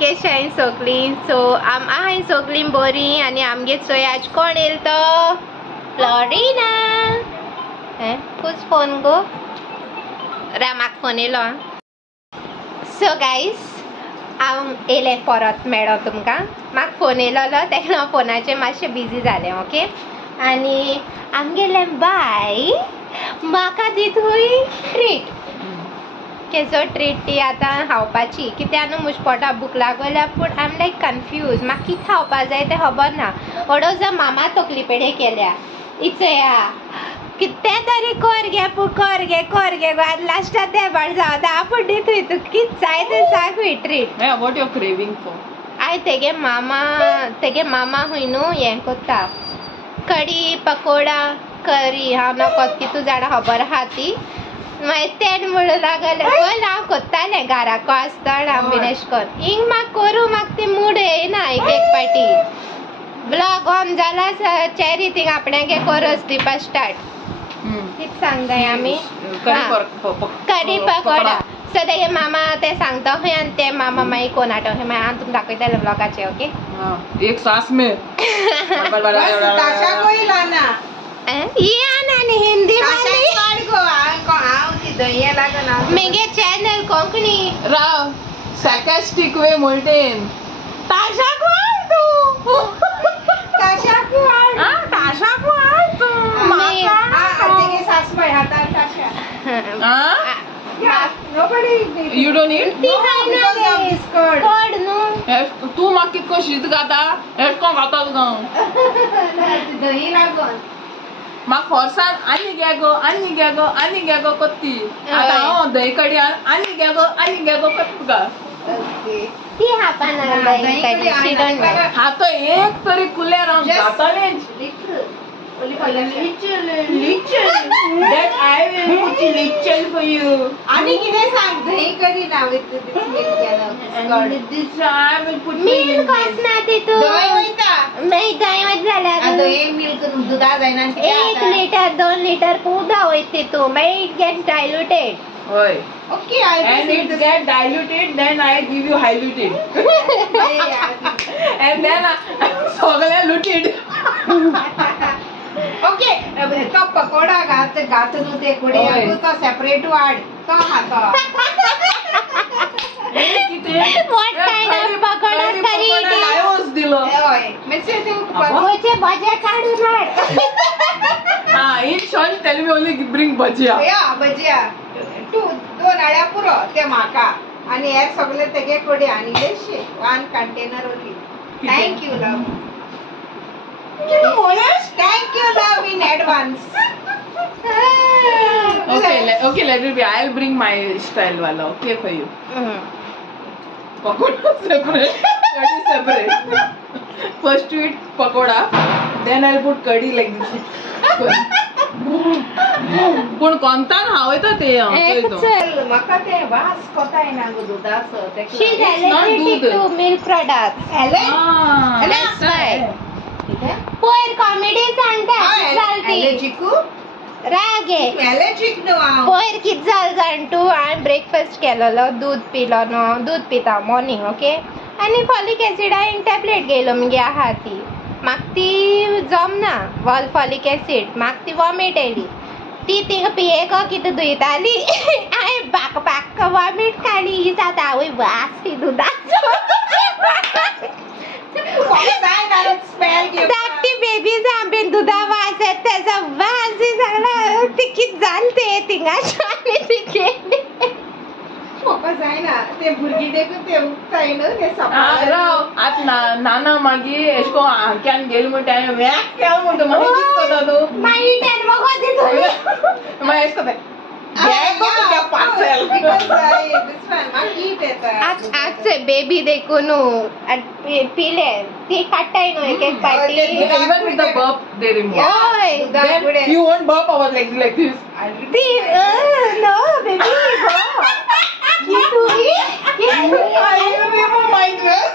केशें हांवें सगळीं सो हांवें सगळीं बरीं आनी आमगे चोय आज कोण येल तो फ्लोरिना खूज फोन गो रा म्हाका फोन येयलो सो गायज हांव येयलें परत मेळ्ळो तुमकां म्हाका फोन येयलोलो तेन्ना फोनाचेर मातशें बिजी जालें ओके आनी आमगेलें बाय म्हाका दितूय ट्रीट केसो ट्रीट ती आतां खावपाची कित्याक न्हू म्हज्या पोटा भूक लागल्या पूण आय एम लायक कन्फ्यूज म्हाका कितें खावपा जाय तें खबर ना ओडोजा मामा तकली पेडे केल्या इचया कितें तरी कर गे आनी लास्टाक तें भाट जावता आपूण दितूय तुका कितें जाय तें सांग treat what you craving for हांवें तेगे मामा हुंय न्हू हें कोत्ता कडी पकोडा करी हांव नकळो कितू जाणां खबर आहा ती मागीर तें म्हणूं लागलें बोल हांव कोत्तालें घाराको आसतना हांव बीन एशें कोन्न हिंग म्हाका करूं म्हाका ती मूड येयना एक पाटी ब्लॉग ऑन जाला चेरी थिंग आपणागे कोरस दिवपा स्टार्ट कितें सांगताय आमी कडी पकोडा सो तेगे मामा ते सांगता खंय आनी ते मामा मागीर कोण आठव खंय मागीर हांव तुमकां दाखयतलें ब्लॉगाचे ओके एक सांस में हिंदी मेगे चॅनल कोंकणी राव sarcastic way म्हणटेन ताशाक वाळ तू ताशाक वाळ तू तेगे सासबाय हातार ताशा You don't eat? तू म्हाका कितको शीत घाता एश कोण घाता तुका दही लागून म्हाका फोर्सान आनी घे गो कोत्ती आतां हांव दही कडी आनी घे गो कोत्ता तुका ती हापाना दही कडी हातो एक तरी कुलेर हांव घातलेंच That I will put little for you. आणि कितें सांग दही कडी ना विथ दिस मिल्क केलो This I will put milk कसना तितू दही वयता मागीर दही वयत जाल्यार दही मिल्क दुधा जायना 1 लिटर 2 लिटर उदक वयत तितू मागीर it gets diluted Hoy. Okay, And it get diluted, then I give you diluted. And then सगळे लुटीड. ओके तो पकोडा घात न्हू ते कुडे तो सेपरेट वाड तो खातो What kind of पकोडा करी डायोस दिलो होय मेसेज पकोडे भजे काढून हाड in short tell me only bring bhajia या भजिया तू 2 नाळ्या पुरो ते म्हाका आणि हे सगळे तेगे कुडे आणि लेशे 1 container only thank you love Thank you, love, in advance. Okay, let it be. I'll bring my style wala. Okay for you. Pakoda separate, curry separate. First you eat pakoda, then I'll put curry like this. पण कोणतान हावयता ते म्हाका ते वास कोताय ना गो दुधाचो ते She is allergic to milk products. That's why. पोयर कॉमेडी सांगता एलर्जिकू रागे एलर्जिक नो पोयर कित जाल जाण तू हांवें ब्रेकफास्ट केलोलो दूध पिलो न्हू हांव दूध पिता मॉर्निंग ओके आनी फॉलीक एसीड हांवें टॅबलेट घेयलो मगे आहा ती म्हाका ती जमना फॉलीक एसीड म्हाका ती वॉमीट येयली ती थिंगा पियेको कितें दुयताली हांवें बाक वॉमीट काडली ही जाता आवय वास ती दुदाचो धाकटी बेबीज आंबेन दुधा वास येता तेजो वास सगळा ती कित जाल ते थिंगाच्या आनी ती गेली म्हाका जायना ते भुरगीं देखून ते उठताय न्हू ते राव आतां नाना मागीर एश को हांक्यान गेली म्हणटा हांवें व्याक केलो म्हणटा मागीर कितें कोता तूं मागीर तेन म्हाका दितली मागीर एश कोता आज बेबी देखून पिले ती काडटाय न्हू एक एक पाटी even with the burp they remove then you won't burp over like this ती no baby I remove my dress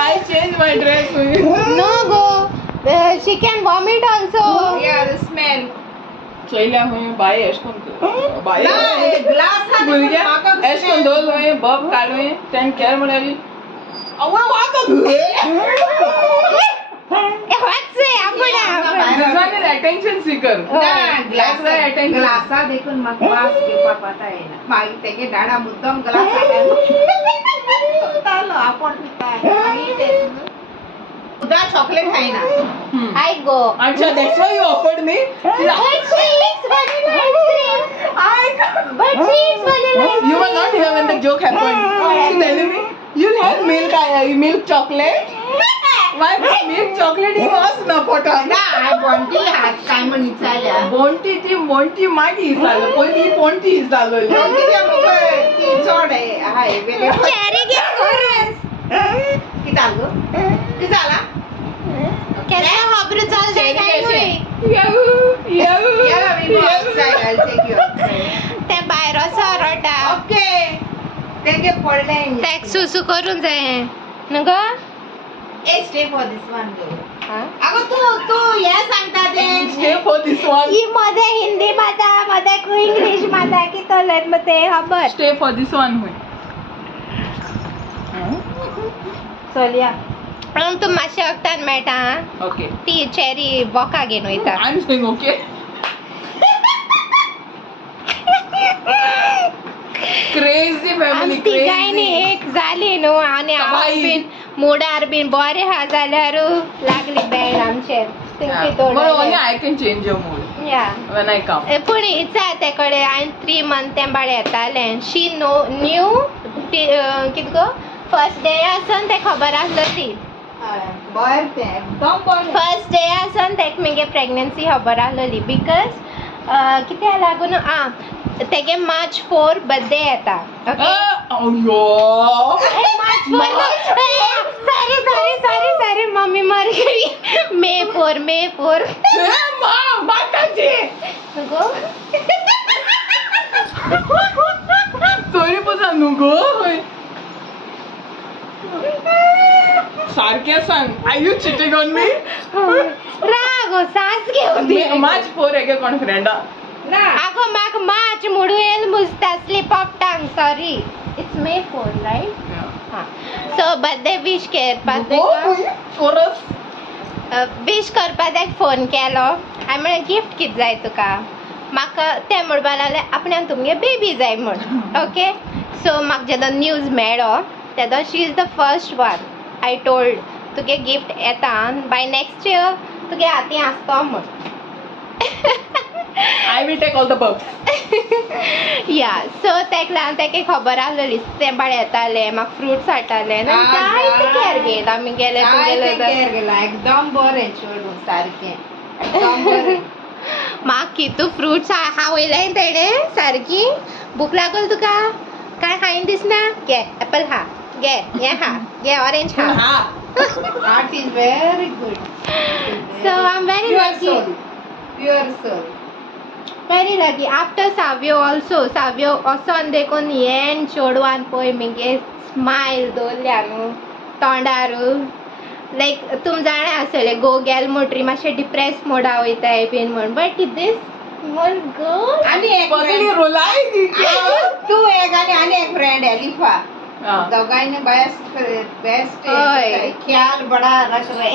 I'll change my dress no go she can vomit also yeah the smell चोयल्या हुंय बाय एश कोन बाय glass भुरग्या एश कोन दवरलोय बब काडलोय तेन केर म्हणाली आवय वाच अटेन्शन सीकर ग्लासा देखून म्हाका वास घेवपा पडटा येना मागीर तेगे डाडा मुद्दम ग्लास हाडलो आपण उदा चॉकलेट खायना I go. अच्छा that's why you offered me But she eats vanilla ice cream. But she eats vanilla ice cream. you were not here when the joke happened she telling me you'll have milk chocolate why milk chocolate he was ना पोटान ना हाय बोंटी हात काय म्हण विचारल्या बोंटी मागी झालं पयली पोंटी झालं बोंटीच्या मुखार ती चड हाय वेगळे Cherry घे खरंच. किती आलो किती झाला केन्ना खबर चल जाय काय होय. याला मी outside, I'll take you outside. ते भायर सरटा. ओके तेगे पडले तेक सुसू करून जाय न्हू गो. ए स्टे फॉर दिस वन गो हा? अगं तू हे सांगता ते stay for this one ही मध्ये हिंदी माता मध्ये इंग्लिश माता की तोलेत मते खबर. stay for this one हुई चलया. तू मातशें वखदान मेळटा okay ती चेरी बोका घेवन वयता. I'm saying okay crazy family तिगायनी crazy एक जाली न्हू आनी हांव बाई. बीन मुडार बीन बरें हा जाल्यार लागली बँड आमचेर but only I can change your mood या when I come पूण इचा ते कडेन हांवें 3 months ते बाळे येतालें शी न्यू कितें गो फर्स्ट डे आसन ते खबर आसलो ती बरें तें एकदम बरें फर्स्ट डे आसन तेका मगे प्रेग्नन्सी खबर आसलोली बिकॉज कित्या लागून तेगे March 4 बर्थडे येता ओके oh sorry मम्मी मर गई May 4 mom माताजी गो sorry पसा नुगो सारखे सांग are you cheating on me रागो सास घेवन March 4 हेगे कोण फ्रेंडा ना आगो म्हाका मार्च मुडू येल मुजता slip of tongue sorry it's May 4 right so birthday wish कोरस विश करपाक ताका फोन केलो हांवें म्हळें गिफ्ट कितें जाय तुका म्हाका तें म्हणपा लागलें आपणाक तुमगे बेबी जाय म्हण ओके सो म्हाका जेन्ना न्यूज मेळ्ळो तेदो she is the first one I told तुगे गिफ्ट येता बाय नेक्स्ट इयर तुगे हाती आसतो म्हण I will take all the bugs या सो तेका लागून तेका खबर आसलोली ते बाळे येताले म्हाका फ्रुट्स हाडटाले जायते केर घेयला आमी गेले गेला एकदम बरें चेडूं सारकें एकदम बरें म्हाका कितू फ्रुट्स खावयले तेणे सारकी भूक लागल तुका काय खायन दिसना घे एप्पल खा घे हें खा घे ऑरेंज खा Art is very good. So I'm very lucky. Pure soul. Very lucky. After Savio also, Savio वोसोन देखून येन चोडवान पळय मगे स्मायल दवरल्या न्हू तोंडार लायक तुम जाणा आसतले गो गेल म्हणटरी मातशें डिप्रेस मोडा वयताय बीन म्हण बट दीस म्हण गो आनी एक पगली रोलाई तू एक आनी एक फ्रेंड एलिफा दोगांनी बेस्ट ख्याल बड़ा रख रहे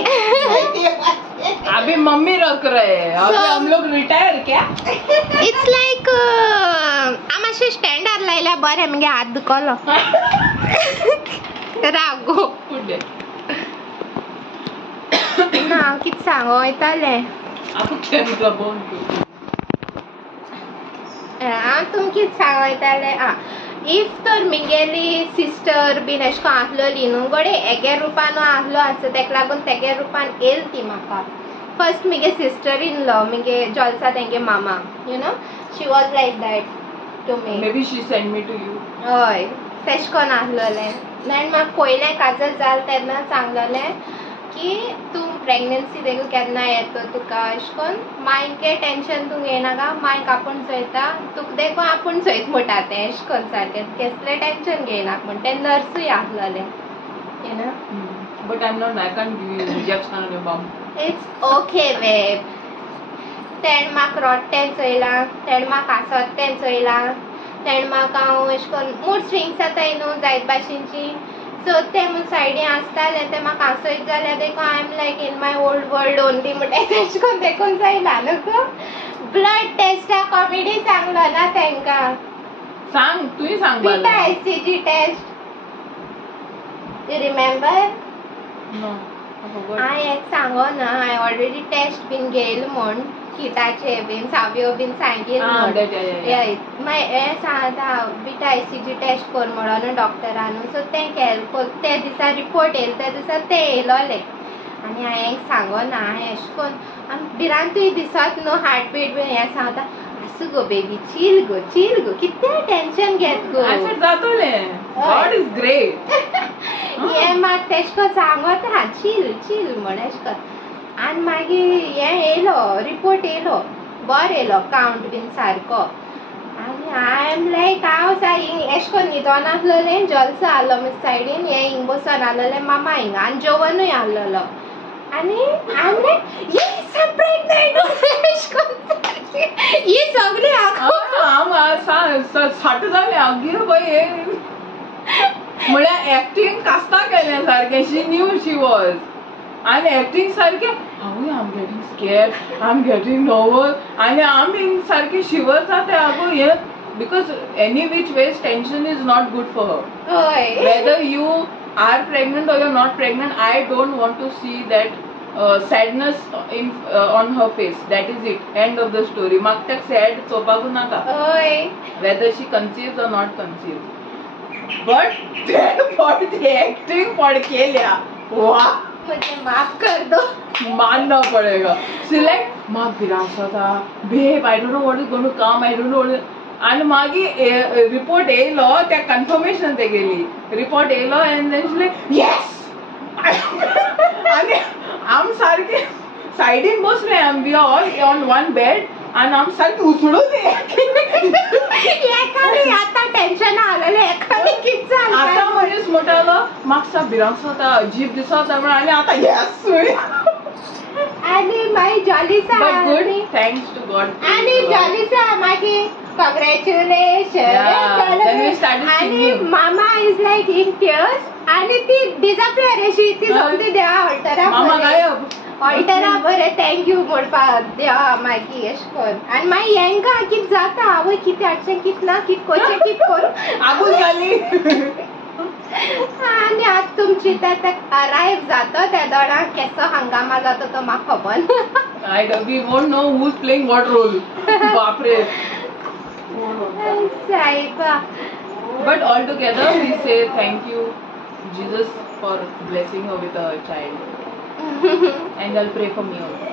अभी मम्मी रख रहे हैं अभी हम लोग रिटायर क्या इट्स लायक हांव मातशें स्टँडार लायल्या बरें मगे हात दुखलो रागो गुड डे ना हांव कितें सांगो वयतालें हांव तुमकां कितें सांगो वयतालें इफ तर मिगेली सिस्टर बीन अशें करून आसलोली न्हू गडे एगे रुपान आसलो आसता तेका लागून तेगे रुपान येल ती म्हाका फर्स्ट मिगे सिस्टर इन लॉ मिगे जॉल्सा तेंगे मामा you know she was like that to me Maybe she sent me to you. हय तेश कोन्न आसलोलें आनी म्हाका पयलें काजल जाल तेन्ना सांगलोलें की तूं प्रेग्नन्सी देखून केन्ना येता तुका अशें करून मायके टेंशन तूं घेयनाका मायक आपूण चोयता तुका देखून आपूण चोयत म्हणटा तें अशें करून सारकें कसलें टेंशन घेयनाका म्हण तें नर्सूय आसलोलें you know But I'm not. I can't give you injection on your bum. It's okay बेब तेण म्हाका रोडटें चोयलां, तेण म्हाका आसोत्तें चोयलां, तेण म्हाका हांव अशें करून मूड स्विंग्स जाताय न्हू जायत भाशेनची, सो ते म्हूण सायडीन आसताले ते म्हाका आसयत जाल्यार देखून I am like in my old world only म्हणटा तेश कोन्न देखून जायना न्हू. ब्लड टेस्टा कॉमेडी सांगलो ना तेंकां. सांग, तुही सांग बिटा SCG test, you remember? No हांवें एक सांगो ना, हांवें ऑलरेडी टेस्ट बीन घेयल म्हूण किटाचे बीन सावयो बीन सांगील म्हूण. हें सांगता बिटा एससीजी टेस्ट कर म्हणून डॉक्टरान, सो तें केलें. ते दिसा रिपोर्ट येयलो त्या दिसा तें येयलोलें आनी हांवें सांगो ना. हांवें अशें करून आनी भिरांतूय दिसत न्हू हार्टबीट बीन हें सांगता. आसूं गो बेबी, चील गो, कितें टेन्शन घेत गो. जातोलें, गॉड इज ग्रेट. हें म्हाका तेश को सांगोत हा चील म्हण अशें कर. आनी मागीर हें येयलो रिपोर्ट येयलो, बरो येयलो कावंट बीन सारको. आनी आय एम लायक हांव एशें करून न्हिदोन आसलोलें, जल्सो आहलो म्हजे सायडीन, हें हिंग बसून आहलोलें मामा हिंग आनी जेवणूय आहलोलो. आनी ही प्रेग्नेंट ही सगळी साठ जालें आगे बाये. म्हळ्यार एक्टिंग कास्ता केलें सारकें. शी न्यू शी वॉज आनी एक्टिंग सारकें आवय I am getting scared, I am getting nervous आनी आमी सारकें शिवर जाता आगो. हें because any which ways tension is not good for her. Whether you are pregnant or you're not pregnant, I don't want to see that sadness in on her face. That is it, end of the story. Mag tak sad chopagu naka, whether she conceives or not conceives. But then for the acting पढ़ के लिया, वाह, मुझे माफ कर दो. मानना पड़ेगा. She like माँ विरासत था, babe, I don't know what is going to come, I don't know what is. आणि मागीर रिपोर्ट येयलो त्या कन्फर्मेशन ते गेली. रिपोर्ट येयलो and then she like yes. आनी आम सारके सायडीन बसले, आम we are all on one bed आनी आम सारके उसळून आतां टेन्शन आलेलें एखादी कितें जालें आतां मनीस म्हणटालो म्हाका भिरांत जाता, अजीब दिसता म्हणून आनी आतां येस. आनी मागीर जॉलिसा but good, thanks to God. आनी जॉलिसा मागीर congratulations. आणि मामा इज लायक इन टियर्स आनी ती डिसअपियर अशी ती सोमती देवा ऑल्टरा ऑल्टरा बरें थँक्यू म्हणपाक देवा मागीर अशें करून. आनी मागीर हेंकां कितें जाता आवय कितें हाडचें कितें ना कितें करचें कितें करूं आगूच जाली. आनी आतां तुमची अरायव जातो त्या दोडांक केसो हंगामा जातो तो म्हाका खबर ना. We won't know who is playing what role. बापरे. But all together we say thank you Jesus for blessing her with a child. And I'll pray for me also.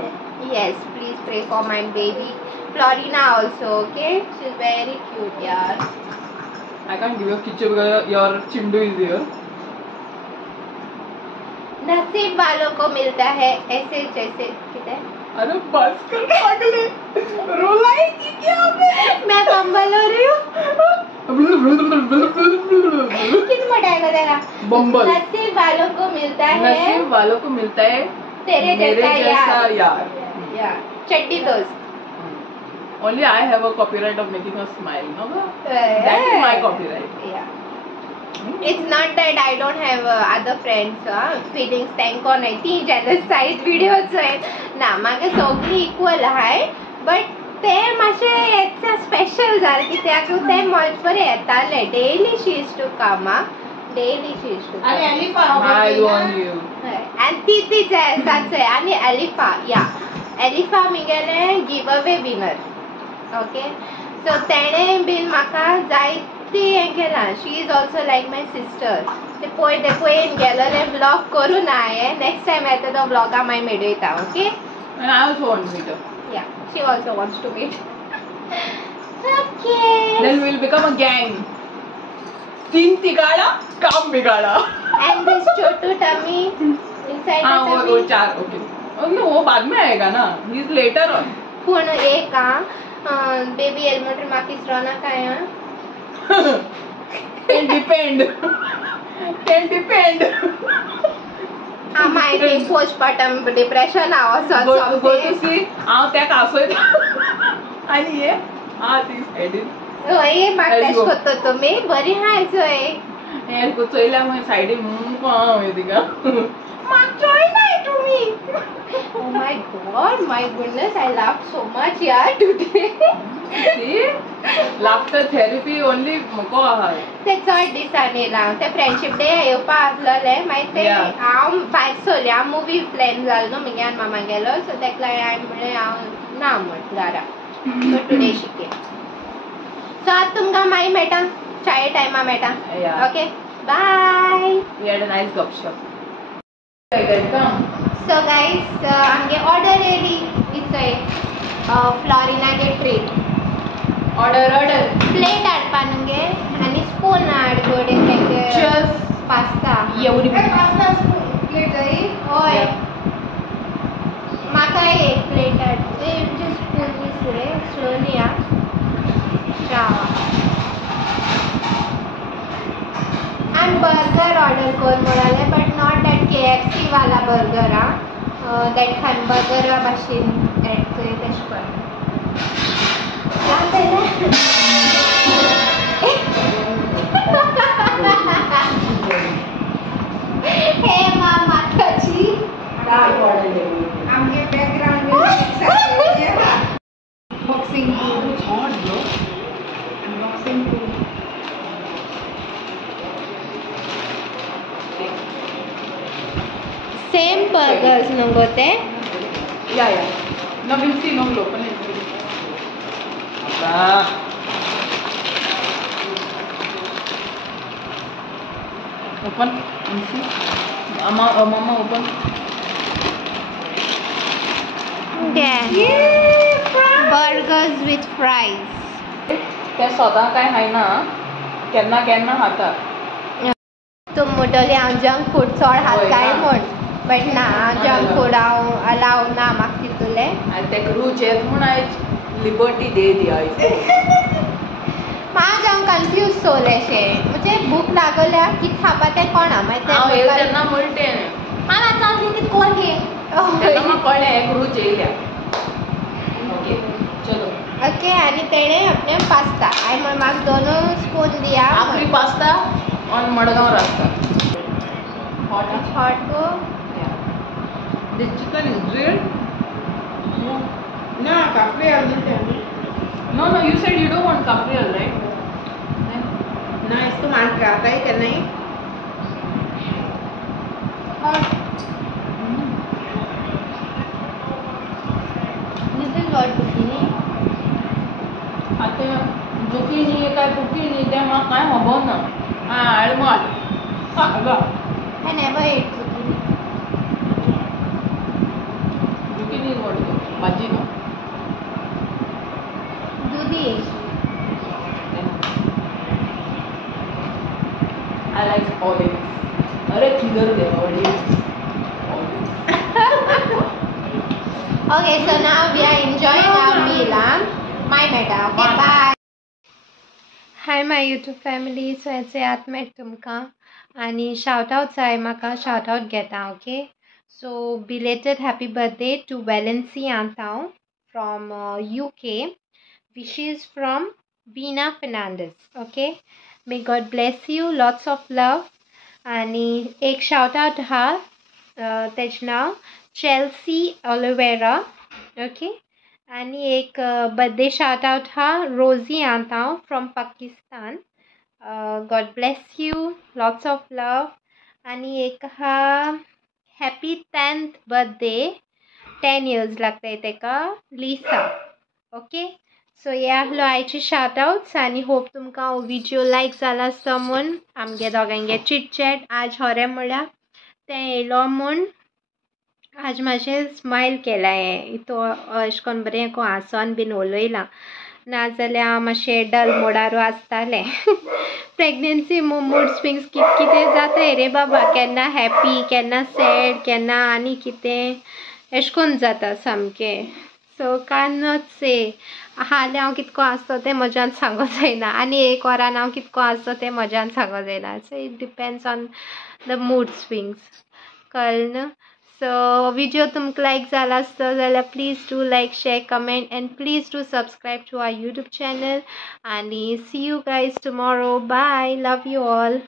Yes, please pray for my baby Florina also, okay? She's very cute, yaar. I can't give you a picture because your Chindu is here. नसीब वालों को मिलता है ऐसे जैसे किधर. अरे बस कर पागले, रोलाएगी क्या मैं बम्बल हो रही हूँ. कितना बताएगा तेरा बम्बल. नसीब वालों को मिलता है, नसीब वालों को मिलता है तेरे जैसा यार. चड्डी दोस्त. Only I have a copyright of making her smile, no? That is my copyright. Yeah. It's not that I don't have other friends. Feelings तेंको नाही, ती jealous side videos आहेत ना, मागे सगळी इक्वल आहे. बट ते मातशे एक्स्ट्रा स्पेशल जालें कित्याक ते मज बरें येताले. Daily she is to come, daily she is to come. आणि अलिफा I want you. आणि ती जायसाच आहे. आणि एलिफा, या एलिफा मिगेले give away winner. Okay, so तेणे बीन म्हाका जायती हें केलां. She is also like my sister. ते पळयन गेलोलें व्लॉग करून हांवें. नेक्स्ट टायम येता तो व्लॉगा मागीर मेळयता. Okay. And I also want to meet her. Yeah, she also wants to meet. Okay. Then we'll become a gang. तीन तिगाड़ा काम बिगाड़ा. And this chotu tummy inside the tummy. वो चार. Okay. No, वो बाद में आएगा ना. He's later on. पूण एक बेबी एलिमेंटरी मार्किस रोना काय Can depend. Can depend. माहिती पोस्टपार्टम डिप्रेशन हांव गोतुसी हांव तेका आसयता आनी हे ती सायडीन हय म्हाका तेश कोत्तो तुमी बरी हाय चोय हे चोयल्या मागीर सायडीन हांव तिका म्हाका चोयनाय तुमी Oh my god, my goodness, I laughed so much yaar today. See? Laughter therapy only moko आहा. ते चड दिसांनी येयला ते फ्रेंडशिप डे येवपा आसलोले मागीर ते हांव भायर सरलें हांव मुवी प्लॅन जालो न्हू म्हगे आनी मामा गेलो सो तेका लागून हांवें म्हणलें हांव ना म्हण घरा सो टुडे शिके सो आतां तुमकां मागीर मेळटा चाये टायमा मेळटा okay bye We had a nice gupshup. Come. So guys आमगे ऑर्डर येयली इचय फ्लोरिनागे ट्रीट Order. प्लेट हाडपा न्हूगे आनी स्पून हाड गोडे Just पास्ता एवढी पास्ता प्लेट जाय हय म्हाका एक प्लेट हाड स्पून दीस रे स्लोली आ हांवें बर्गर ऑर्डर कर म्हणालें बट नॉट दॅट KFC वाला बर्गर आ दॅट हॅमबर्गरा भाशेन एड चोय तेश कोन्न हे माताची आमगे background music boxing same burgers न्हू ते Yeah. No, we'll see. No, we'll open it. Open and see. Mama, open. Burgers with fries ते सदां काय खायना केन्ना केन्ना खाता तुम म्हणटली हांव जंक फूड चड खाताय म्हण बट ना जंक फूड हांव अलाव ना म्हाका तितूलें आनी तेका रूच येत म्हूण आयज लिबर्टी डे दी आयज म्हाका हांव कन्फ्यूज सोलेशें म्हणजे भूक लागल्या कितें खावपा तें कोणा हांव येव तेन्ना म्हणटें हांव चल कितें कोर घे तेन्ना म्हाका कळ्ळें एक रूच येयल्या ओके चलो ओके आनी तेणें आपणें पास्ता हांवें म्हण म्हाका दोनूय स्पून दिया आखरी पास्ता ऑन मडगांव रास्ता hot go The chicken is grilled? ना cafe No, you said you don't want capriole, right? ना इसको मान के आता है क्या नहीं This is what zucchini. आता zucchini काय zucchini ते म्हाका काय खबर ना आळमाट सागा I never ate zucchini. zucchini is what भाजी no Dudi. I like olives. अरे किधर दे olives? Okay, so now we are enjoying our meal. My meta. Okay, bye. Hi my YouTube family. So याचे आत मेट तुमकां आनी shout out जाय म्हाका shout out घेता okay. So belated happy birthday to Valency Antau from UK. Wishes from Veena Fernandez. Okay. May God bless you. Lots of love. आणि एक shout out हा तेजें नांव Chelsea Oliveira. Okay. आणि एक birthday shout out हा Rosie Antau from Pakistan. God bless you. Lots of love. आणि एक हा happy 10th birthday 10 years लागताय तेका Lisa. Okay. सो हे आहलो आयचे शाउट आउट्स आनी होप तुमकां हो विडियो लायक जाला आसता म्हूण आमगे दोगांगे चिट चॅट आज होरें म्हळ्यार तें येयलो म्हूण आज मातशें स्मायल केला हें तो अशें करून बरें को हांसोन बीन उलयलां नाजाल्यार हांव मातशें डल मोडारू आसतालें प्रेग्नन्सी मूड स्विंग्स कितें जाताय रे बाबा केन्ना हॅपी केन्ना सॅड केन्ना आनी कितें अशें करून जाता सामकें सो कानॉट से हाल्यार हांव कितको आसता तें म्हज्यान सांगूंक जायना आनी एक वरान हांव कितको आसता तें म्हज्यान सांगूंक जायना so it depends on the mood swings कळ्ळें. सो व्हिडिओ तुमकां लायक जाला आसता जाल्यार please do like share comment and please do subscribe to our YouTube channel आणि see you guys tomorrow. Bye. Love you all.